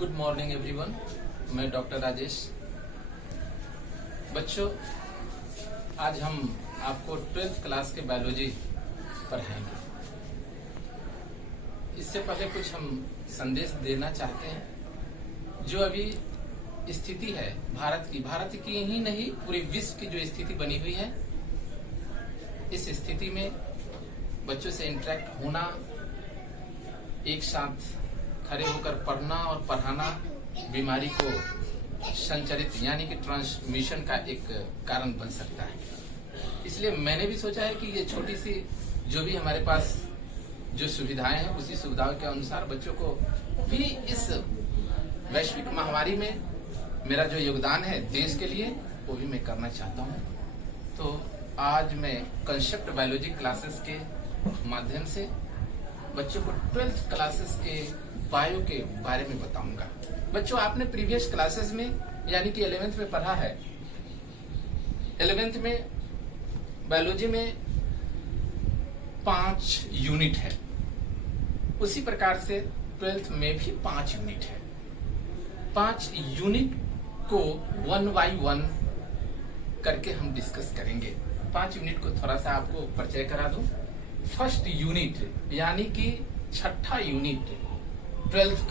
Good morning everyone. मैं doctor Rajesh. बच्चों, आज हम आपको 12th क्लास के बायोलॉजी पढ़ाएंगे। इससे पहले कुछ हम संदेश देना चाहते हैं। जो अभी स्थिति है भारत की ही नहीं पूरे विश्व की जो स्थिति बनी हुई है, इस स्थिति में बच्चों से इंटरेक्ट होना, एक साथ खड़े होकर पढ़ना और पढ़ाना बीमारी को संचरित यानी कि ट्रांसमिशन का एक कारण बन सकता है। इसलिए मैंने भी सोचा है कि ये छोटी सी जो भी हमारे पास जो सुविधाएं हैं, उसी सुविधाओं के अनुसार बच्चों को भी इस वैश्विक महामारी में मेरा जो योगदान है देश के लिए, वो भी मैं करना चाहता हूँ। तो आज मैं कंसेप्ट बायोलॉजी क्लासेस के माध्यम से बच्चों को 12th क्लासेस के बायो के बारे में बताऊंगा। बच्चों, आपने प्रीवियस क्लासेस में यानी कि 11th में पढ़ा है। 11th में बायोलॉजी में 5 यूनिट है, उसी प्रकार से 12th में भी 5 यूनिट है। 5 यूनिट को 1 by 1 करके हम डिस्कस करेंगे। 5 यूनिट को थोड़ा सा आपको परिचय करा दूं। फर्स्ट यूनिट यानी कि छठा यूनिट 12th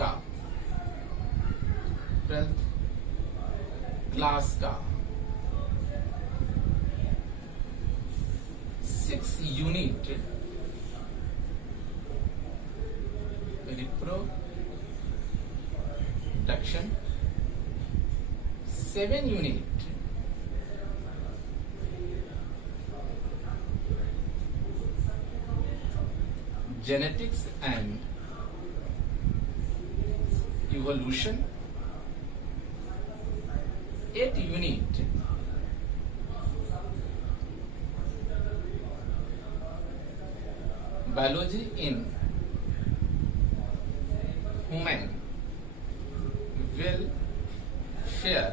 क्लास का 6 unit reproduction, 7 unit genetics and evolution, 8 unit biology in human welfare,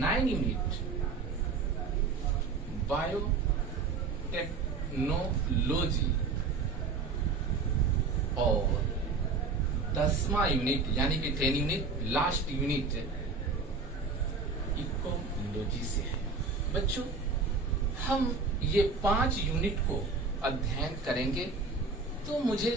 9 unit biotechnology और 10वां यूनिट यानी कि 10 यूनिट लास्ट यूनिट इकोलॉजी से है। बच्चों, हम ये 5 यूनिट को अध्ययन करेंगे तो मुझे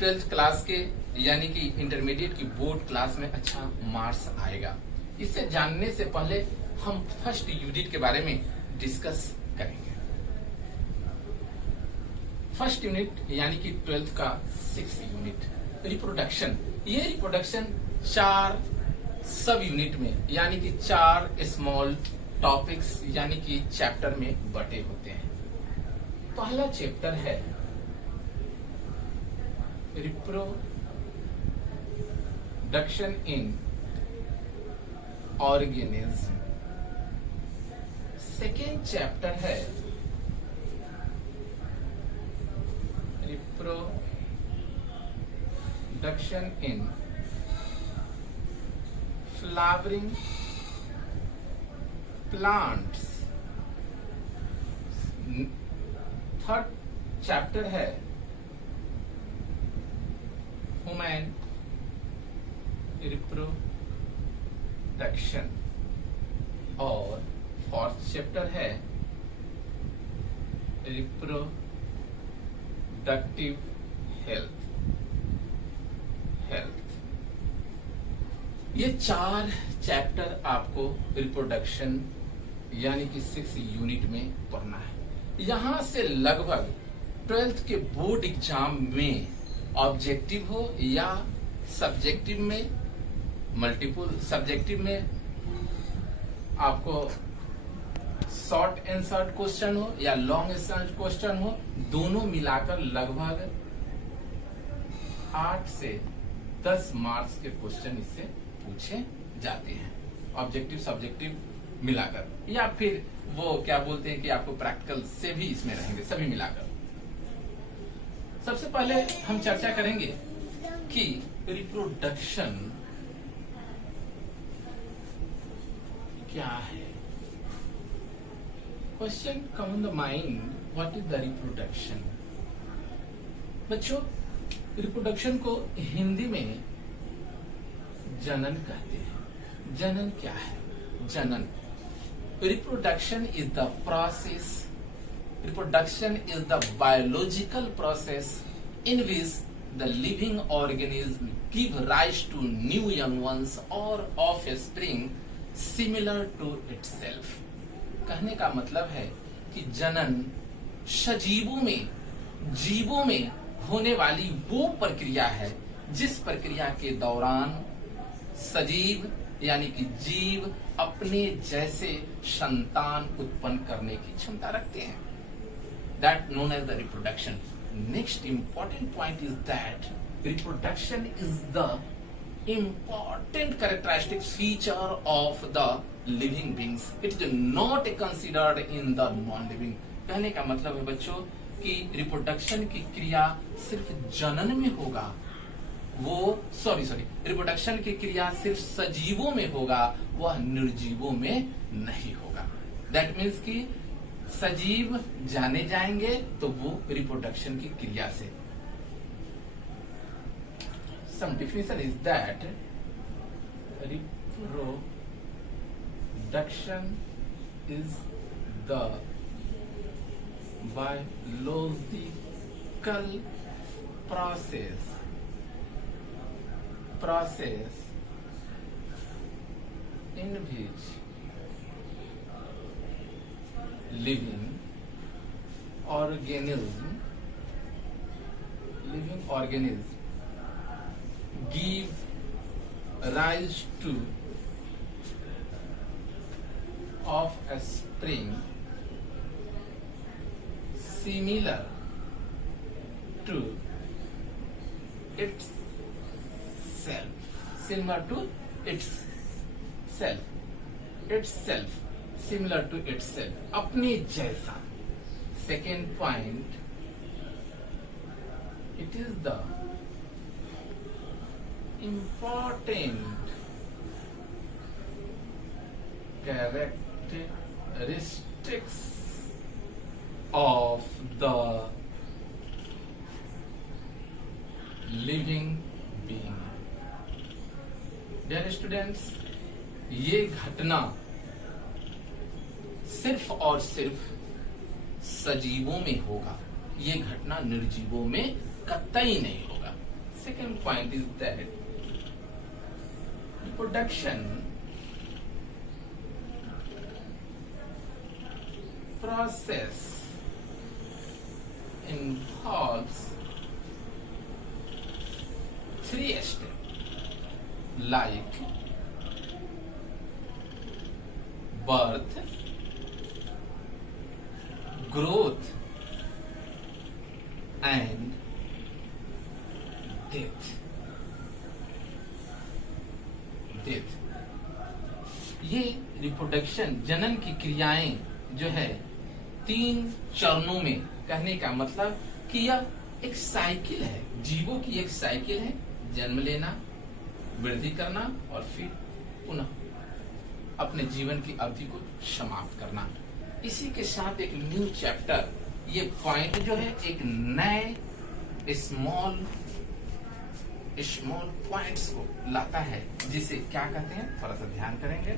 12th क्लास के यानी कि इंटरमीडिएट की बोर्ड क्लास में अच्छा मार्क्स आएगा। इसे जानने से पहले हम फर्स्ट यूनिट के बारे में डिस्कस करेंगे। फर्स्ट यूनिट यानी कि 12th का 6 यूनिट रिप्रोडक्शन। ये रिप्रोडक्शन 4 सब यूनिट में यानी कि 4 स्मॉल टॉपिक्स यानी कि चैप्टर में बटे होते हैं। पहला चैप्टर है reproduction in organism. Second chapter है reproduction in flowering plants। Third chapter है human reproduction और फोर्थ चैप्टर है रिप्रोडक्टिव हेल्थ। ये 4 चैप्टर आपको रिप्रोडक्शन यानी कि 6 यूनिट में पढ़ना है। यहां से लगभग 12th के बोर्ड एग्जाम में ऑब्जेक्टिव हो या सब्जेक्टिव में, मल्टीपल सब्जेक्टिव में आपको शॉर्ट आंसर क्वेश्चन हो या लॉन्ग आंसर क्वेश्चन हो, दोनों मिलाकर लगभग 8 से 10 मार्क्स के क्वेश्चन इससे पूछे जाते हैं, ऑब्जेक्टिव सब्जेक्टिव मिलाकर, या फिर वो क्या बोलते हैं कि आपको प्रैक्टिकल से भी इसमें रहेंगे, सभी मिलाकर। सबसे पहले हम चर्चा करेंगे कि रिप्रोडक्शन क्या है। Question come in the mind, what is the reproduction. बच्चों, रिप्रोडक्शन को हिंदी में जनन कहते हैं। जनन क्या है? जनन, reproduction is the process, reproduction is the biological process in which the living organism give rise to new young ones or offspring similar to itself। कहने का मतलब है कि जनन सजीवों में, जीवों में होने वाली वो प्रक्रिया है जिस प्रक्रिया के दौरान सजीव यानी कि जीव अपने जैसे संतान उत्पन्न करने की क्षमता रखते हैं। That known as the reproduction. Next important point is that reproduction is the important characteristic feature of the living beings. It is not considered in the non-living. कहने का मतलब है बच्चों कि रिप्रोडक्शन की क्रिया सिर्फ जनन में होगा, रिप्रोडक्शन की क्रिया सिर्फ सजीवों में होगा, वह निर्जीवों में नहीं होगा। दैट मीन्स कि सजीव जाने जाएंगे तो वो रिप्रोडक्शन की क्रिया से। Some definition is that reproduction is the biological process in which living organism give rise to offspring similar to itself, similar to itself, अपने जैसा। Second point, it is the important characteristics of the living being। Dear students, ये घटना सिर्फ और सिर्फ सजीवों में होगा, ये घटना निर्जीवों में कतई नहीं होगा। Second point is that reproduction process involves 3 steps like birth, growth and death। ये रिप्रोडक्शन जनन की क्रियाएं जो है 3 चरणों में, कहने का मतलब कि यह एक साइकिल है, जीवों की एक साइकिल है। जन्म लेना, वृद्धि करना और फिर पुनः अपने जीवन की अवधि को समाप्त करना। इसी के साथ एक न्यू चैप्टर, ये पॉइंट जो है एक नए स्मॉल पॉइंट्स को लाता है, जिसे क्या कहते हैं, थोड़ा सा ध्यान करेंगे।